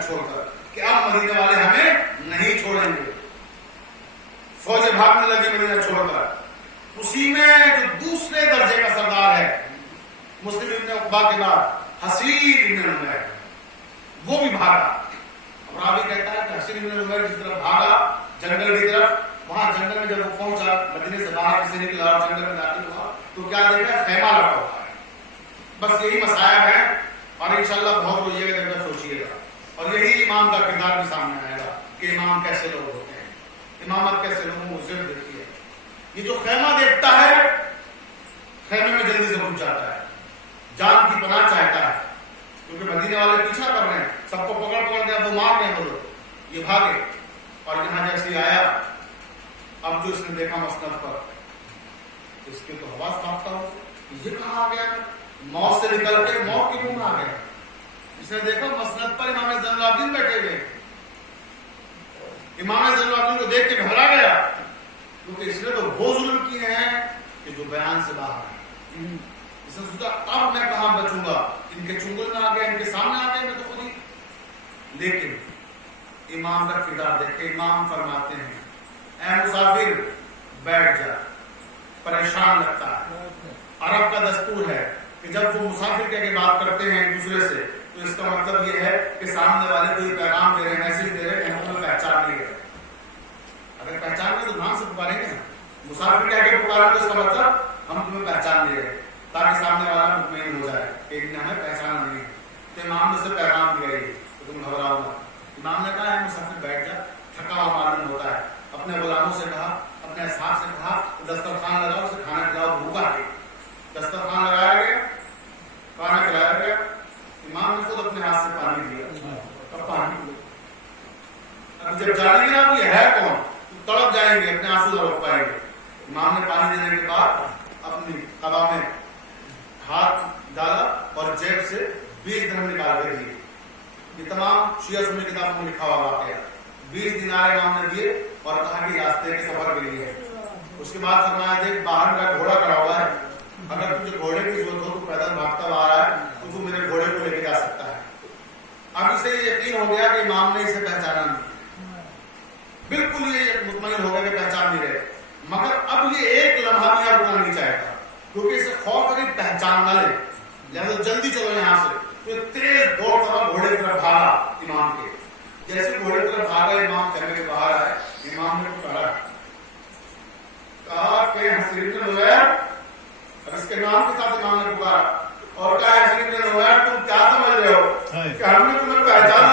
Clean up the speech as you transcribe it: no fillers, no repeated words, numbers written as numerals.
مدینہ چھوڑ کر کہ اب مدینہ والے ہمیں نہیں چھوڑیں گے. فوجیں بھاگنے لگی مدینہ چھوڑ کر. اسی میں جو دوسرے درجے کا سردار ہے مسلم ابن عقبہ کے بعد حسین ابن نمیر, وہ بھی بھاگا. اب راوی کہتا ہے کہ حسین ابن نمیر جس طرف بھاگا جنگل کی طرف, وہاں جنگل میں جب وہ پہنچا مدینے سے باہر کسی نکلا اور جنگل میں داخل ہوا تو کیا دیکھا, خیمہ لگا ہوا ہے. بس یہی مصائب ہے اور انشاءاللہ بہت روئیے گا جب سوچیے گا. اور یہی امام کا کردار بھی سامنے آئے گا کہ امام کیسے لوگ ہوتے ہیں, امامت کیسے لوگوں کو عزت دیتی ہے. یہ جو خیمہ دیکھتا ہے خیمے میں جلدی سے پہنچ جاتا ہے, جان کی پناہ چاہتا ہے, کیونکہ مدینے والے پیچھا کر رہے ہیں, سب کو پکڑ پکڑ کے وہ مار رہے ہیں, بولو یہ بھاگے. اور یہاں جیسے آیا, اب جو اس نے دیکھا مسند پر, اس کے تو حواس کانپتا ہو, یہ کہاں آ گیا, موت سے نکل کے موت کے منہ آ گیا. اس نے دیکھا مسند پر امام زین العابدین بیٹھے ہوئے. امام زین العابدین کو دیکھ کے گھبرا گیا, کیونکہ اس نے تو وہ ظلم کیے ہیں کہ جو بیان سے باہر ہے. اس نے سوچا اب میں کہاں بچوں گا, ان کے چنگل میں آ گیا, ان کے سامنے آ گیا, میں تو خود ہی. لیکن امام کا کردار دیکھے, امام فرماتے ہیں اے مسافر بیٹھ جا, پریشان لگتا ہے. عرب کا دستور ہے کہ جب وہ مسافر کہہ کے بات کرتے ہیں ایک دوسرے سے تو اس کا مطلب یہ ہے کہ سامنے والے کو یہ پیغام دے رہے ہیں, میسج دے رہے ہیں کہ ہم تمہیں پہچان نہیں رہے. اگر پہچان لیں تو نام سے پکاریں گے نا, مسافر کہہ کے پکاریں تو اس کا مطلب ہم تمہیں پہچان نہیں رہے, تاکہ سامنے والا مطمئن ہو جائے کہ انہیں ہمیں پہچانا نہیں. تو امام نے اسے پیغام دیا تو تم گھبراؤ مت. امام نے کہا ہے مسافر بیٹھ جا, تھکا ہوا معلوم ہوتا ہے. اپنے غلاموں سے کہا, اپنے اصحاب سے کہا دسترخوان لگاؤ, اسے کھانا کھلاؤ, بھوکا ہے. دسترخوان لگایا گیا, کھانا کھلایا گیا. امام نے خود اپنے ہاتھ سے پانی دیا. اب پانی اب جب جانیں گے نا یہ ہے کون تو تڑپ جائیں گے, اپنے آنسو نہ روک پائیں گے. امام نے پانی دینے کے بعد اپنی قبا میں ہاتھ ڈالا اور جیب سے 20 درہم نکال کے دیے. یہ تمام شیعہ سنی کتابوں میں لکھا ہوا واقعہ. 20 دینار امام نے دیے اور کہا کہ راستے کے سفر کے لیے ہے. اس کے بعد فرمایا دیکھ باہر میرا گھوڑا کھڑا ہوا ہے, اگر تجھے گھوڑے کی ضرورت ہو تو پیدل بھاگتا ہوا آ رہا ہے تو تو میرے گھوڑے کو لے کے جا سکتا ہے. اب اسے یہ یقین ہو گیا کہ امام نے اسے پہچانا نہیں, بالکل یہ مطمئن ہو گیا کہ پہچان نہیں رہے. مگر اب یہ ایک لمحہ بھی رکنا نہیں چاہتا, کیونکہ اسے خوف ہے کہ پہچان نہ لے, لہذا جلدی چلو یہاں سے. تو تیز دوڑ کر گھوڑے کی طرف بھاگا امام کے. جیسے گھوڑے کی طرف بھاگا امام کمرے کے باہر آئے. امام نے پکڑا, کہا کہ حسین بن نمیر, اب اس کے نام کے ساتھ امام نے پکارا اور کہا حسین بن نمیر تم کیا سمجھ رہے ہو کہ ہم نے تمہیں پہچانا